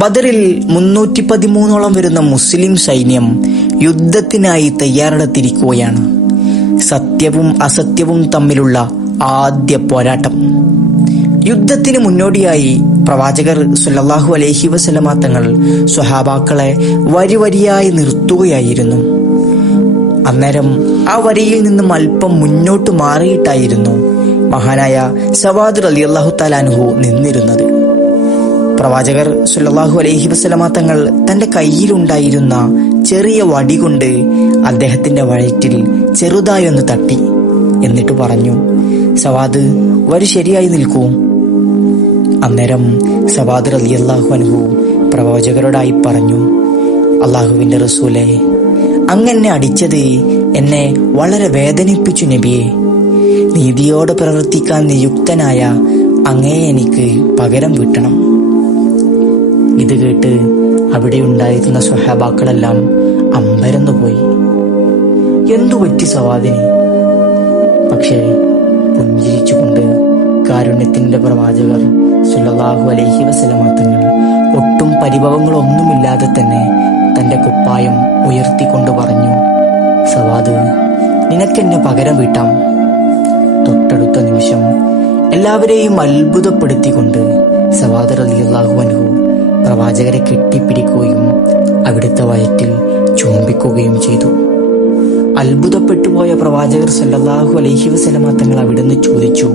ബദറിൽ 313 വരുന്ന മുസ്ലിം സൈന്യം യുദ്ധത്തിനായി തയ്യാറെടുത്തിരിക്കുകയാണ്. സത്യവും അസത്യവും തമ്മിലുള്ള ആദ്യ പോരാട്ടം. യുദ്ധത്തിന് മുന്നോടിയായി പ്രവാചകർ സല്ലല്ലാഹു അലൈഹി വസല്ലമ തങ്ങൾ സ്വഹാബാക്കളെ വരിവരിയായി നിർത്തുകയായിരുന്നു. അന്നേരം ആ വരിയിൽ നിന്നും അല്പം മുന്നോട്ട് മാറിയിട്ടായിരുന്നു മഹാനായ സവാദ് റളിയല്ലാഹു തആല അൻഹു നിന്നിരുന്നത്. പ്രവാചകർ സല്ലല്ലാഹു അലൈഹി വസല്ലമ തങ്ങൾ തന്റെ കയ്യിലുണ്ടായിരുന്ന ചെറിയ വടി കൊണ്ട് അദ്ദേഹത്തിന്റെ വയറ്റിൽ ചെറുതായി ഒന്ന് തട്ടി. എന്നിട്ട് പറഞ്ഞു, സവാദ്, വരി ശരിയായി നിൽക്കൂ. അന്നേരം സവാദ് റളിയല്ലാഹു അൻഹു പ്രവാചകരോടായി പറഞ്ഞു, അള്ളാഹുവിന്റെ റസൂലേ, അങ്ങനെ അടിച്ചത് എന്നെ വളരെ വേദനിപ്പിച്ചു നബിയെ. നീതിയോടെ പ്രവർത്തിക്കാൻ നിയുക്തനായ അങ്ങയെ എനിക്ക് പകരം വീട്ടണം. ഇത് കേട്ട് അവിടെ ഉണ്ടായിരുന്ന സ്വഹാബാക്കളെല്ലാം അമ്പരന്നുപോയി. എന്തു പറ്റി സവാദിന്? പക്ഷേ പുഞ്ചിരിച്ചുകൊണ്ട് കാരുണ്യത്തിന്റെ പ്രവാചകർ സല്ലല്ലാഹു അലൈഹി വസല്ലമ തങ്ങൾ ഒട്ടും പരിഭവങ്ങളൊന്നുമില്ലാതെ തന്നെ തന്റെ കുപ്പായം ഉയർത്തിക്കൊണ്ട് പറഞ്ഞു, സവാദ്, നിനക്കെന്നെ പകരം വീട്ടാം. തൊട്ടടുത്ത നിമിഷം എല്ലാവരെയും അത്ഭുതപ്പെടുത്തിക്കൊണ്ട് സവാദ് റളിയല്ലാഹു അൻഹു പ്രവാചകരെ കെട്ടിപ്പിടിക്കുകയും അവിടുത്തെ വയറ്റിൽ ചുംബിക്കുകയും ചെയ്തു. അത്ഭുതപ്പെട്ടുപോയ പ്രവാചകർ സല്ലല്ലാഹു അലൈഹി വസല്ലമ തങ്ങൾ അവിടുന്ന് ചോദിച്ചു,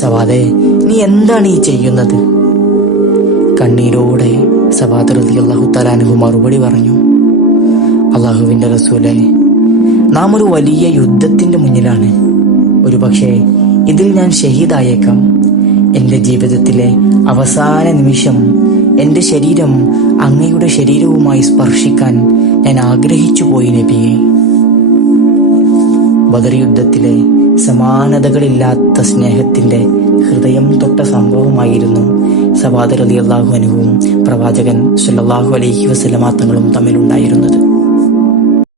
സവാദേ, നീ എന്താണ് ഈ ചെയ്യുന്നത്? കണ്ണീരോടെ സവാദ് റളിയല്ലാഹു തആല അൻഹു മറുപടി പറഞ്ഞു, അള്ളാഹുവിന്റെ റസൂലേ, നാം ഒരു വലിയ യുദ്ധത്തിന്റെ മുന്നിലാണ്. ഒരു പക്ഷേ ഇതിൽ ഞാൻ ഷഹീദായേക്കാം. എന്റെ ജീവിതത്തിലെ അവസാന നിമിഷം എന്റെ ശരീരം അങ്ങയുടെ ശരീരവുമായി സ്പർശിക്കാൻ ഞാൻ ആഗ്രഹിച്ചു പോയി നബിയെ. ബദർ യുദ്ധത്തിലെ സമാനതകളില്ലാത്ത സ്നേഹത്തിന്റെ ഹൃദയം തൊട്ട സംഭവമായിരുന്നു സവാദ് റളിയല്ലാഹു അൻഹുവും പ്രവാചകൻ സല്ലല്ലാഹു അലൈഹി വസല്ലമ തങ്ങളും തമ്മിലുണ്ടായിരുന്നത്.